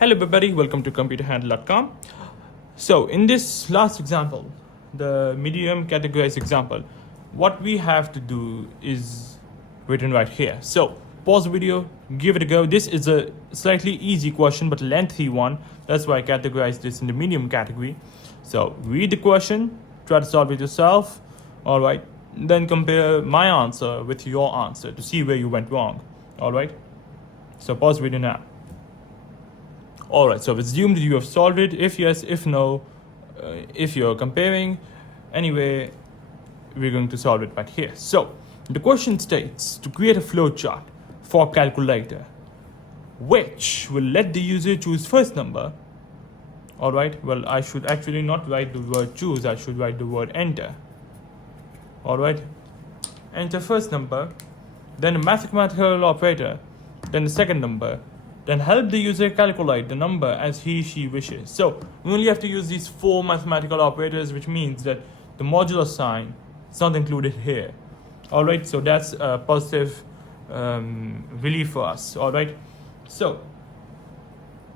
Hello everybody, welcome to computerhandle.com. So in this last example, the medium categorized example, what we have to do is written right here. So pause the video, give it a go. This is a slightly easy question but lengthy one. That's why I categorized this in the medium category. So read the question, try to solve it yourself. All right, then compare my answer with your answer to see where you went wrong. All right, so pause the video now. Alright, so assume that you have solved it. If yes, if no, if you're comparing, anyway, we're going to solve it right here. So the question states to create a flowchart for calculator, which will let the user choose first number. Alright, well, I should actually not write the word choose, I should write the word enter. Alright, enter first number, then a mathematical operator, then the second number, then help the user calculate the number as he/she wishes. So we only have to use these 4 mathematical operators, which means that the modular sign is not included here. All right, so that's a positive relief for us. All right, so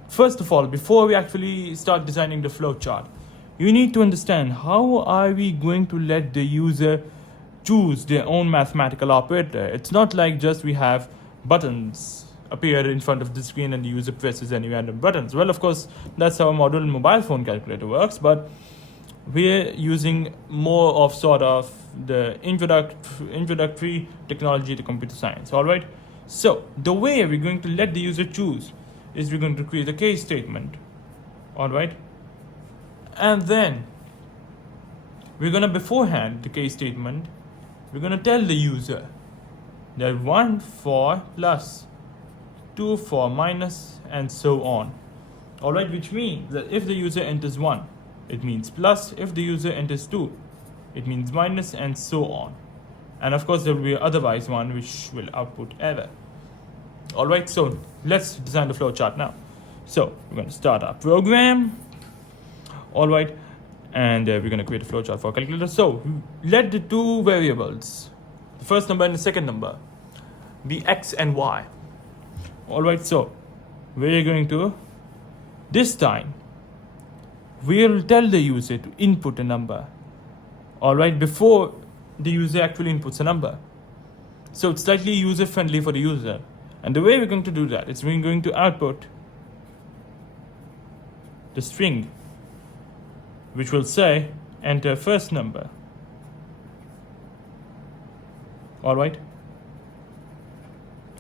first of all, before we actually start designing the flowchart, you need to understand how are we going to let the user choose their own mathematical operator. It's not like just we have buttons appear in front of the screen and the user presses any random buttons. Well, of course, that's how a modern mobile phone calculator works, but we're using more of sort of the introductory technology to computer science. All right, so the way we're going to let the user choose is we're going to create a case statement. All right, and then we're going to beforehand the case statement, we're going to tell the user that 1 for plus, 2 for minus, and so on. Alright, which means that if the user enters 1, it means plus. If the user enters 2, it means minus, and so on. And of course there will be otherwise one which will output error. Alright, so let's design the flowchart now. So we're going to start our program. Alright, and we're going to create a flowchart for a calculator. So let the 2 variables, the first number and the second number, be x and y. Alright, so we're going to, this time, we'll tell the user to input a number. Alright, before the user actually inputs a number. So it's slightly user friendly for the user. And the way we're going to do that is we're going to output the string, which will say enter first number. Alright,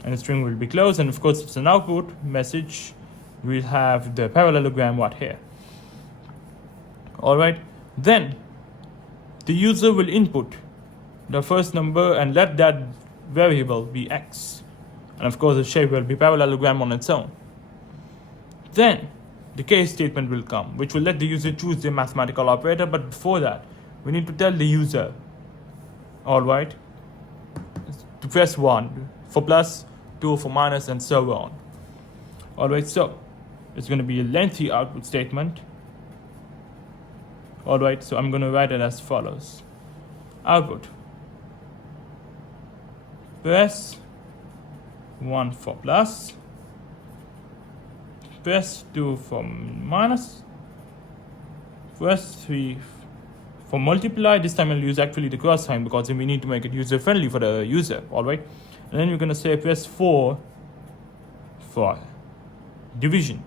and the string will be closed, and of course it's an output message. We'll have the parallelogram right here. Alright, then the user will input the first number and let that variable be x, and of course the shape will be parallelogram on its own. Then the case statement will come, which will let the user choose their mathematical operator. But before that, we need to tell the user, alright, to press 1 for plus, 2 for minus, and so on. Alright, so it's going to be a lengthy output statement. Alright, so I'm going to write it as follows. Output, press 1 for plus, press 2 for minus, press 3 for multiply. This time I'll use actually the cross sign because we need to make it user friendly for the user. Alright, and then we're going to say press 4 for division.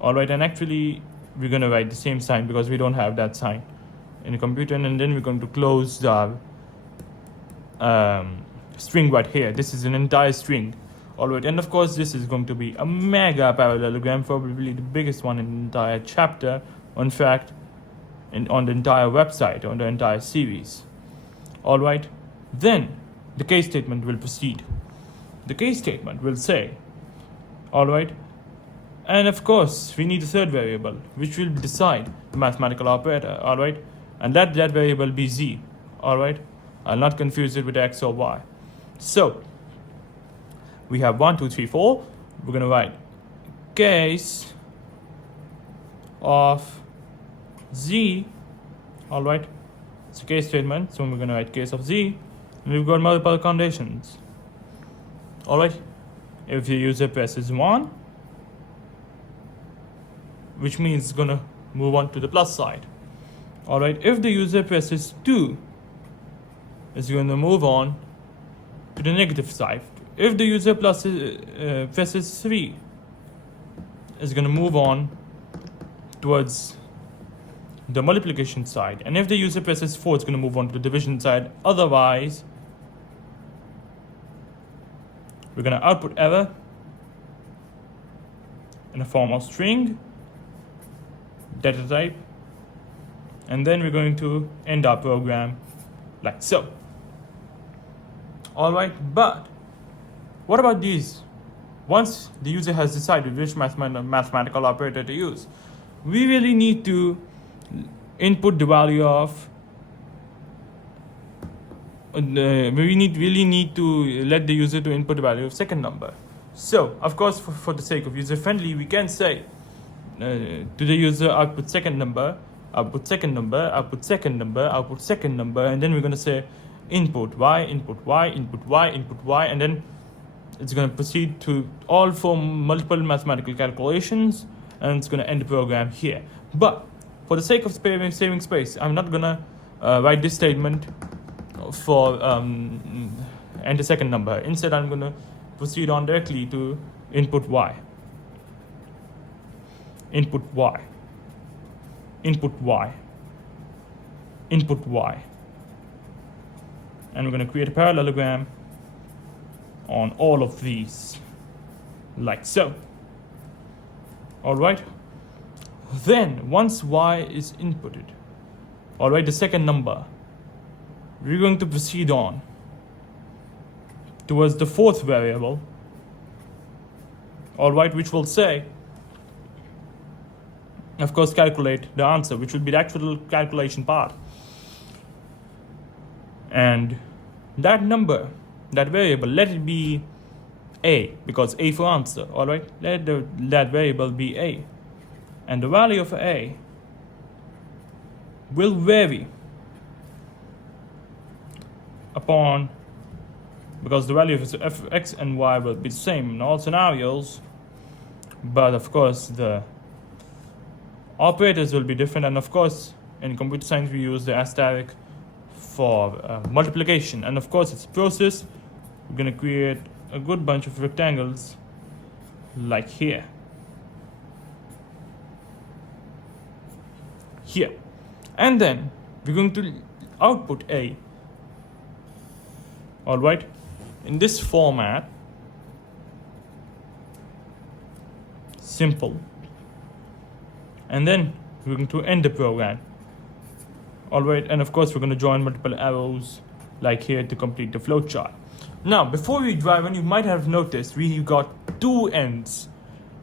Alright, and actually we're going to write the same sign because we don't have that sign in the computer. And then we're going to close the string right here. This is an entire string. Alright, and of course this is going to be a mega parallelogram, probably the biggest one in the entire chapter, in fact on the entire website, on the entire series. Alright, then the case statement will proceed. The case statement will say, alright, and of course we need a third variable which will decide the mathematical operator. Alright, and let that variable be z. Alright, I'll not confuse it with x or y. So we have 1, 2, 3, 4. We're going to write case of z. Alright, it's a case statement, so we're going to write case of z. And we've got multiple conditions. Alright, if the user presses 1, which means it's gonna move on to the plus side. All right, if the user presses 2, it's going to move on to the negative side. If the user presses 3, it's going to move on towards the multiplication side. And if the user presses 4, it's going to move on to the division side. Otherwise, we're going to output error in the form of string, data type, and then we're going to end our program like so. Alright, but what about these? Once the user has decided which mathematical operator to use, we really need to input the value of really need to let the user to input the value of second number. So of course, for the sake of user friendly, we can say to the user output second number, output second number, output second number, output second number, and then we're going to say input y, input y, input y, input y, and then it's going to proceed to all for multiple mathematical calculations, and it's going to end the program here. But for the sake of saving space, I'm not going to write this statement for enter second number. Instead, I'm going to proceed on directly to input y, input y, input y, input y, and we're going to create a parallelogram on all of these like so. All right, then once y is inputted, all right, the second number, we're going to proceed on towards the fourth variable, all right, which will say, of course, calculate the answer, which would be the actual calculation part. And that number, that variable, let it be a, because a for answer, all right? Let that variable be a. And the value of a will vary upon, because the value of f, x, and y will be the same in all scenarios, but of course the operators will be different. And of course, in computer science, we use the asterisk for multiplication. And of course, it's a process. We're going to create a good bunch of rectangles like here. Here. And then we're going to output a, all right, in this format. Simple. And then we're going to end the program. All right, and of course we're going to join multiple arrows like here to complete the flowchart. Now, before we drive on, you might have noticed we got two ends.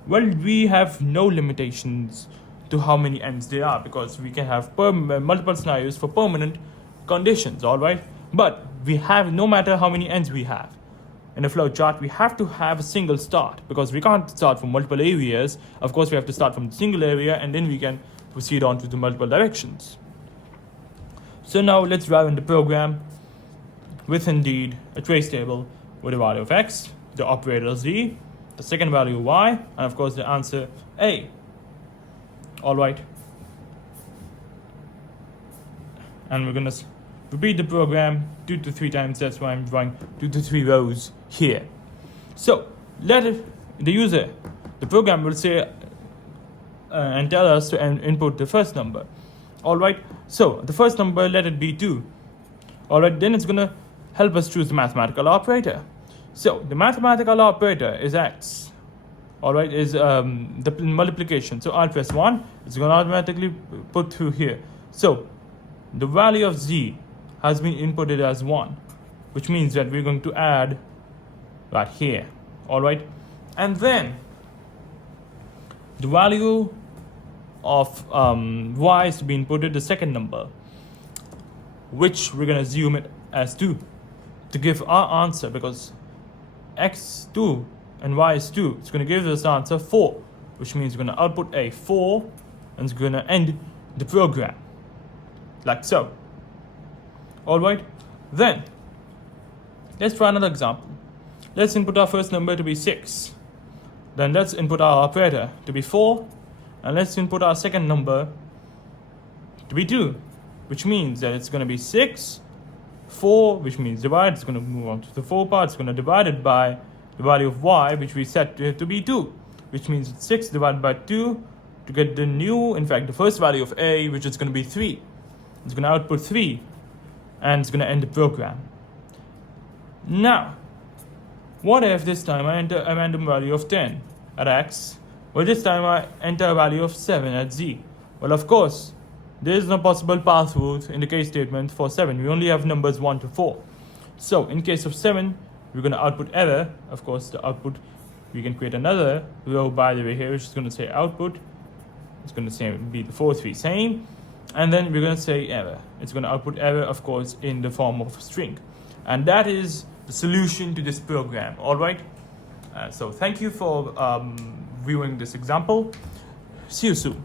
Well, we have no limitations to how many ends there are, because we can have multiple scenarios for permanent conditions, all right? But we have, no matter how many ends we have in a flowchart, we have to have a single start, because we can't start from multiple areas. Of course, we have to start from the single area, and then we can proceed on to the multiple directions. So now let's drive in the program with indeed a trace table with the value of x, the operator z, the second value y, and of course the answer a. All right. And we're going to repeat the program 2 to 3 times. That's why I'm drawing 2 to 3 rows here. So the program will say and tell us to input the first number. All right. So the first number, let it be 2. All right. Then it's going to help us choose the mathematical operator. So the mathematical operator is x. All right, is the multiplication. So I'll press 1. It's going to automatically put through here. So the value of z has been inputted as 1, which means that we're going to add right here. All right, and then the value of y is to be inputted, the second number, which we're going to assume it as 2 to give our answer, because x 2 and y is 2. It's going to give us the answer 4, which means we're going to output a 4, and it's going to end the program like so. All right, then let's try another example. Let's input our first number to be 6. Then let's input our operator to be 4, and let's input our second number to be 2, which means that it's going to be 6, 4, which means divide. It's going to move on to the 4 part. It's going to divide it by the value of y, which we set to be 2, which means it's 6 divided by 2 to get the new, in fact, the first value of a, which is going to be 3. It's going to output 3, and it's going to end the program. Now, what if this time I enter a random value of 10 at x? Well, this time I enter a value of 7 at z. Well, of course, there is no possible path route in the case statement for 7. We only have numbers 1 to 4. So, in case of 7, we're going to output error. Of course, the output, we can create another row, by the way, here, which is going to say output. It's going to say be the 4, 3, same. And then we're going to say error. It's going to output error, of course, in the form of a string. And that is the solution to this program. All right. So thank you for viewing this example. See you soon.